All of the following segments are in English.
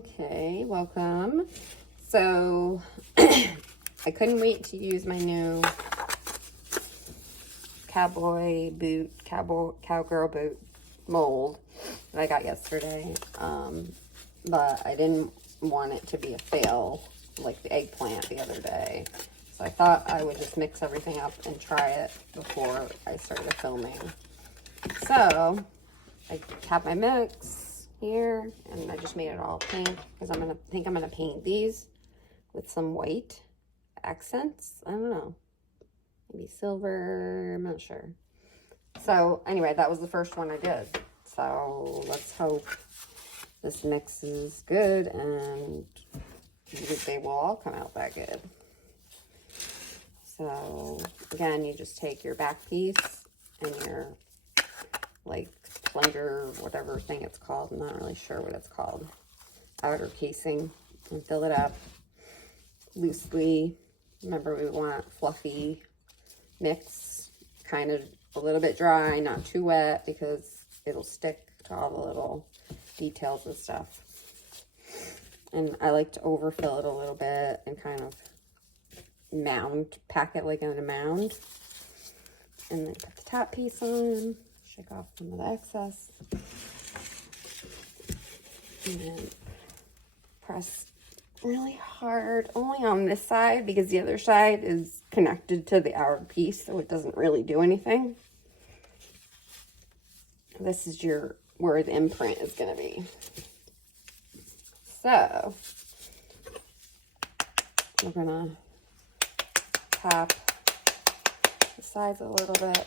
Okay, welcome. So I couldn't wait to use my new cowgirl boot mold that I got yesterday. But I didn't want it to be a fail like the eggplant the other day. So I thought I would just mix everything up and try it before I started filming. So I have my mix here, and I just made it all pink because I'm gonna paint these with some white accents. I don't know, maybe silver, I'm not sure. So anyway, that was the first one I did. So let's hope this mix is good and they will all come out that good. So again, you just take your back piece and your like plunger, whatever thing it's called, I'm not really sure what it's called, outer casing, and fill it up loosely. Remember, we want fluffy mix, kind of a little bit dry, not too wet, because it'll stick to all the little details and stuff. And I like to overfill it a little bit and kind of pack it like in a mound, and then put the top piece on. Shake off some of the excess and press really hard only on this side because the other side is connected to the outer piece, so it doesn't really do anything. This is where the imprint is going to be. So we're going to tap the sides a little bit.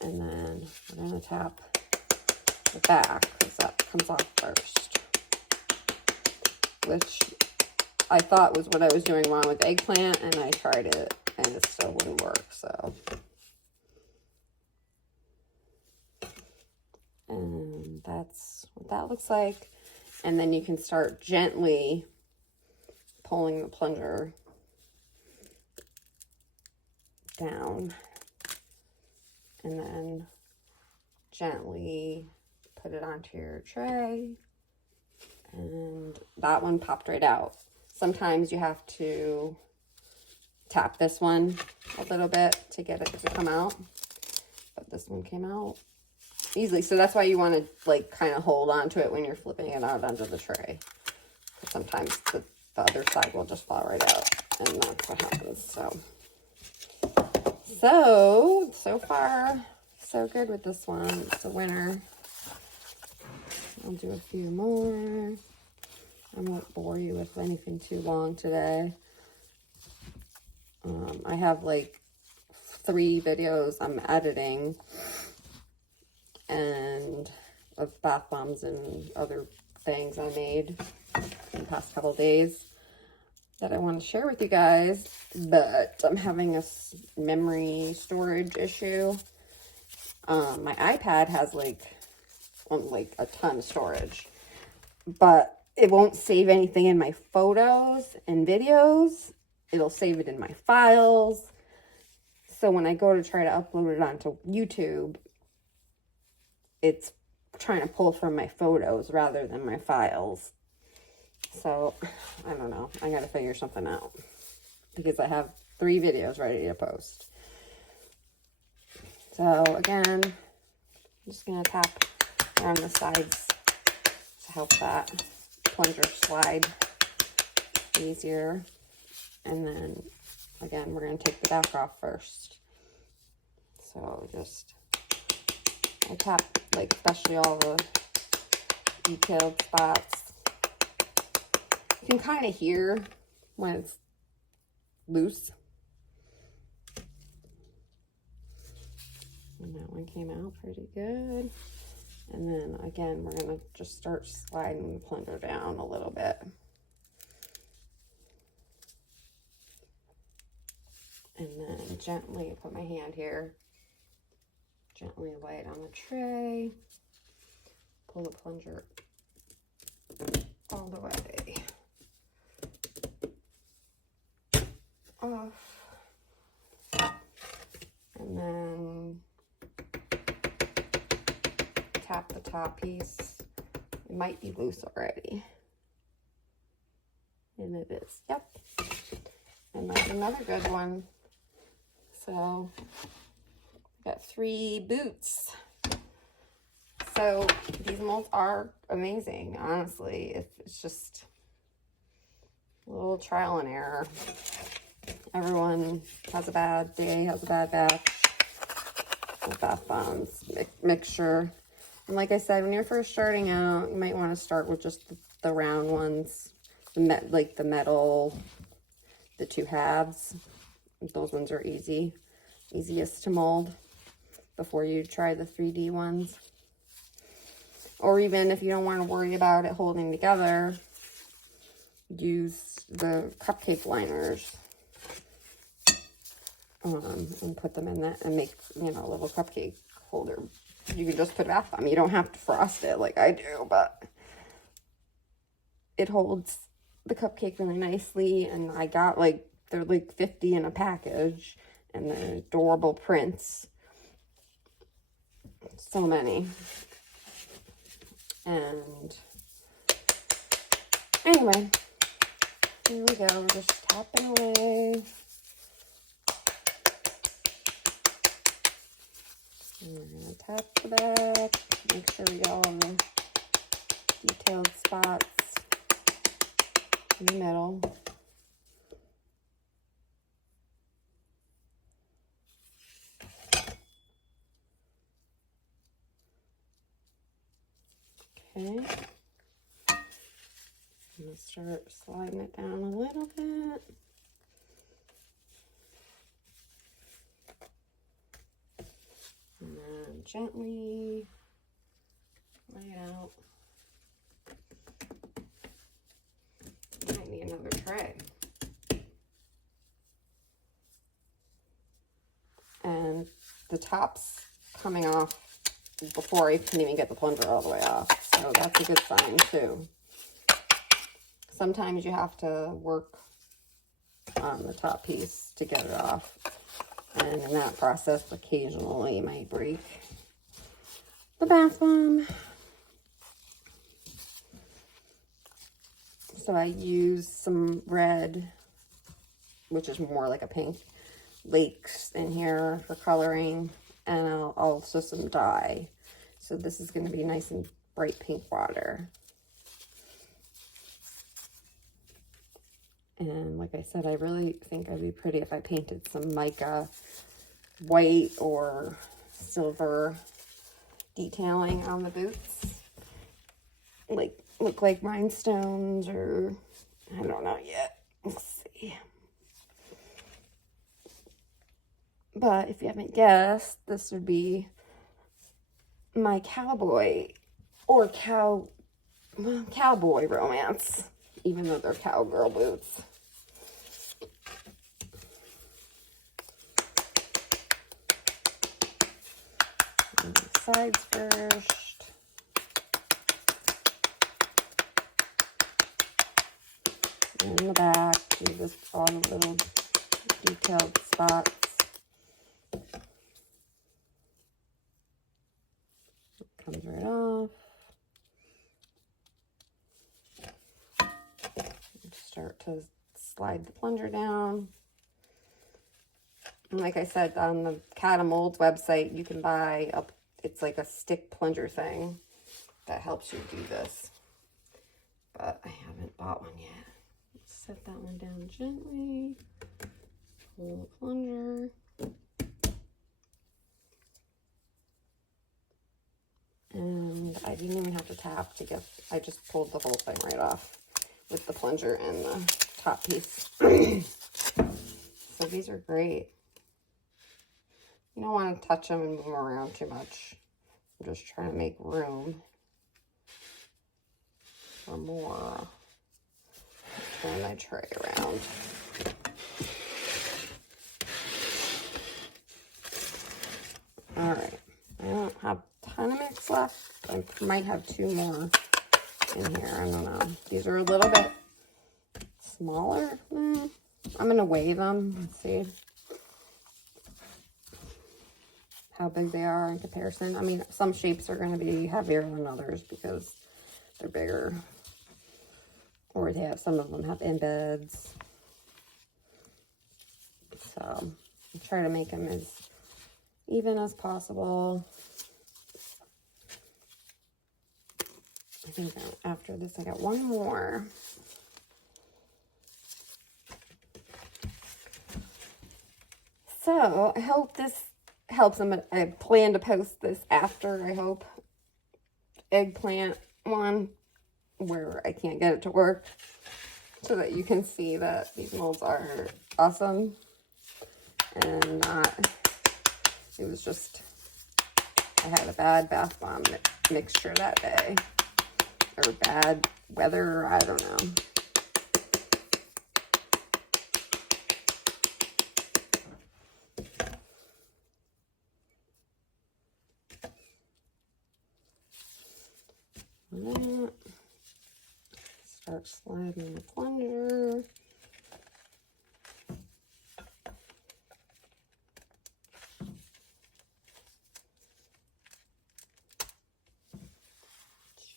And then we're going to tap the back because that comes off first, which I thought was what I was doing wrong with eggplant, and I tried it and it still wouldn't work. So, and that's what that looks like. And then you can start gently pulling the plunger down. And then gently put it onto your tray. And that one popped right out. Sometimes you have to tap this one a little bit to get it to come out. But this one came out easily. So that's why you want to like kind of hold on to it when you're flipping it out onto the tray. Because sometimes the other side will just fall right out. And that's what happens. So far, so good with this one. It's a winner. I'll do a few more. I won't bore you with anything too long today. I have like 3 videos I'm editing and of bath bombs and other things I made in the past couple of days that I want to share with you guys, but I'm having a memory storage issue. My iPad has like a ton of storage, but it won't save anything in my photos and videos. It'll save it in my files. So when I go to try to upload it onto YouTube, it's trying to pull from my photos rather than my files. So, I don't know. I gotta figure something out because I have 3 videos ready to post. So, again, I'm just gonna tap around the sides to help that plunger slide easier. And then, again, we're gonna take the back off first. So, I tap, like, especially all the detailed spots. You can kind of hear when it's loose. And that one came out pretty good. And then again, we're going to just start sliding the plunger down a little bit. And then gently put my hand here. Gently lay it on the tray. Pull the plunger all the way off, and then tap the top piece might be loose already. And it is. Yep. And that's another good one. So, I got 3 boots. So, these molds are amazing, honestly. If it's just a little trial and error. Everyone has a bad day, has a bad batch of bath bombs mixture. And like I said, when you're first starting out, you might want to start with just the round ones, like the metal, the 2 halves. Those ones are easiest to mold before you try the 3D ones. Or even if you don't want to worry about it holding together, use the cupcake liners. And put them in that and make, you know, a little cupcake holder. You can just put bath bomb. You don't have to frost it like I do, but it holds the cupcake really nicely. And I got like, they're like 50 in a package, and they're adorable prints. So many. And anyway, here we go. We're just tapping away. And we're going to tap the back, make sure we got all the detailed spots in the middle. Okay. I'm going to start sliding it down a little bit. And then gently lay it out. Might need another tray. And the top's coming off before I can even get the plunger all the way off. So that's a good sign too. Sometimes you have to work on the top piece to get it off. And in that process, occasionally you might break the bath bomb. So I use some red, which is more like a pink, lakes in here for coloring, and also some dye. So this is going to be nice and bright pink water. And like I said, I really think it'd be pretty if I painted some mica white or silver detailing on the boots. Like, look like rhinestones, or I don't know yet. We'll see. But if you haven't guessed, this would be my cowboy or cowboy romance, even though they're cowgirl boots. And the sides first. And in the back, do this all the little detailed spots. Comes right off. Start to slide the plunger down. And like I said, on the Cat Molds website, you can buy it's like a stick plunger thing that helps you do this. But I haven't bought one yet. Set that one down gently. Pull the plunger. And I didn't even have to tap to get, I just pulled the whole thing right off with the plunger and the top piece. So these are great. You don't want to touch them and move them around too much. I'm just trying to make room for more. Turn my tray around. All right. I don't have a ton of mix left. I might have 2 more in here. I don't know. These are a little bit smaller. I'm going to weigh them and see how big they are in comparison. I mean, some shapes are going to be heavier than others because they're bigger. Or they have, some of them have embeds. So I try to make them as even as possible. I think after this I got one more. So I hope this helps them. I plan to post this after, I hope, eggplant one where I can't get it to work, so that you can see that these molds are awesome and not, it was just, I had a bad bath bomb mixture that day, or bad weather, I don't know. Start sliding the plunger.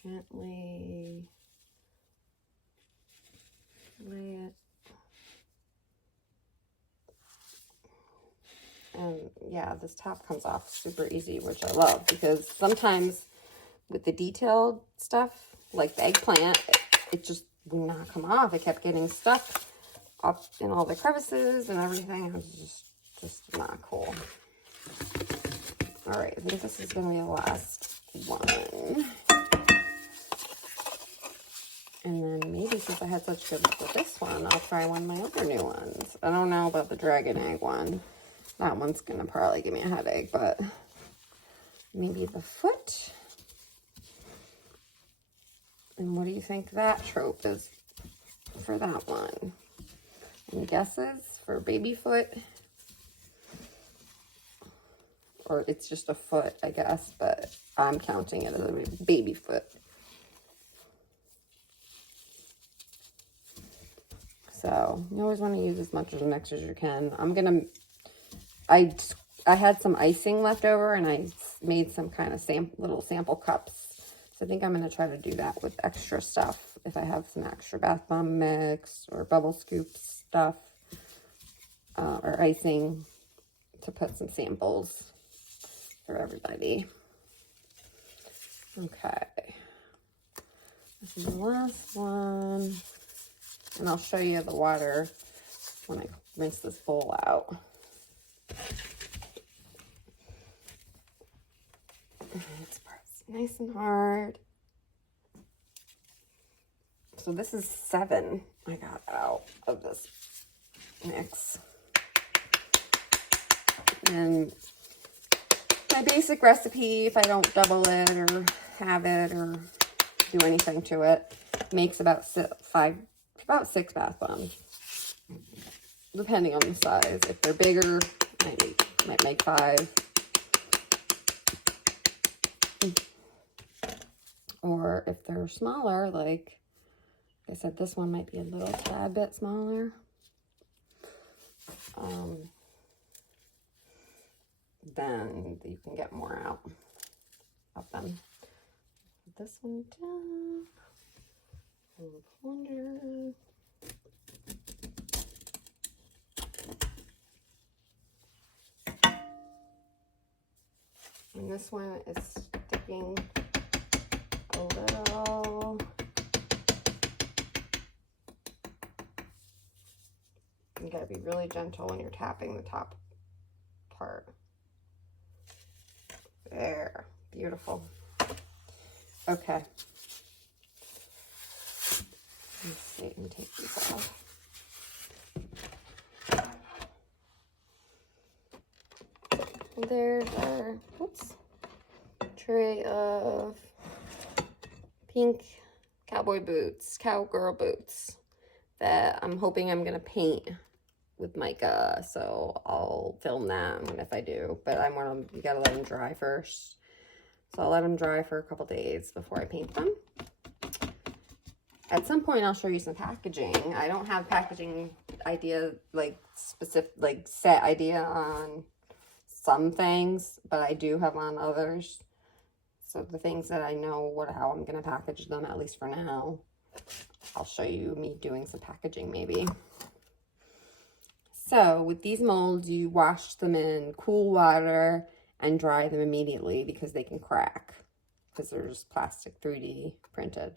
Gently lay it. And yeah, this top comes off super easy, which I love, because sometimes with the detailed stuff, like the eggplant, it just would not come off. It kept getting stuck up in all the crevices and everything. It was just not cool. All right, I think this is going to be the last one. And then maybe since I had such good luck with this one, I'll try one of my other new ones. I don't know about the dragon egg one. That one's going to probably give me a headache, but maybe the foot. And what do you think that trope is for that one? Any guesses for baby foot? Or it's just a foot, I guess, but I'm counting it as a baby foot. So you always want to use as much of the mix as you can. I had some icing left over, and I made some kind of little sample cups. So I think I'm going to try to do that with extra stuff. If I have some extra bath bomb mix or bubble scoop stuff or icing, to put some samples for everybody. Okay. This is the last one. And I'll show you the water when I rinse this bowl out. It's nice and hard. So this is 7 I got out of this mix. And my basic recipe, if I don't double it or have it or do anything to it, makes about 6 bath bombs, depending on the size. If they're bigger, might make 5. Or if they're smaller, like I said, this one might be a little tad bit smaller. Then you can get more out of them. Put this one down. Plunger. And this one is sticking a little. You gotta be really gentle when you're tapping the top part. There, beautiful. Okay. Let's see, and take these off. There's our tray of pink cowboy boots, cowgirl boots, that I'm hoping I'm gonna paint with mica, so I'll film that if I do, but you gotta let them dry first. So I'll let them dry for a couple days before I paint them. At some point I'll show you some packaging. I don't have packaging idea, set idea on some things, but I do have on others. So the things that I know how I'm going to package them, at least for now, I'll show you me doing some packaging maybe. So with these molds, you wash them in cool water and dry them immediately because they can crack because they're just plastic 3D printed.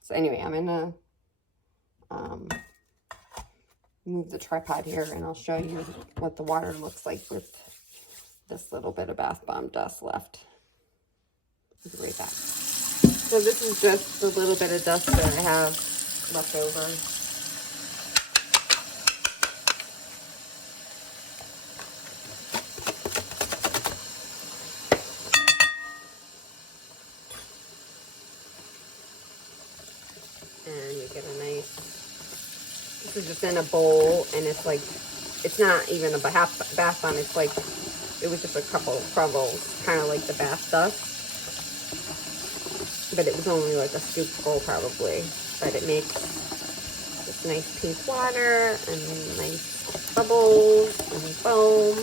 So anyway, I'm gonna move the tripod here and I'll show you what the water looks like with this little bit of bath bomb dust left. I'll be right back. So this is just the little bit of dust that I have left over. And you get a nice, this is just in a bowl, and it's like, it's not even a bath bomb, it's like, it was just a couple of crumbles, kind of like the bath dust. But it was only like a scoopful probably. But it makes this nice pink water and nice bubbles and foam.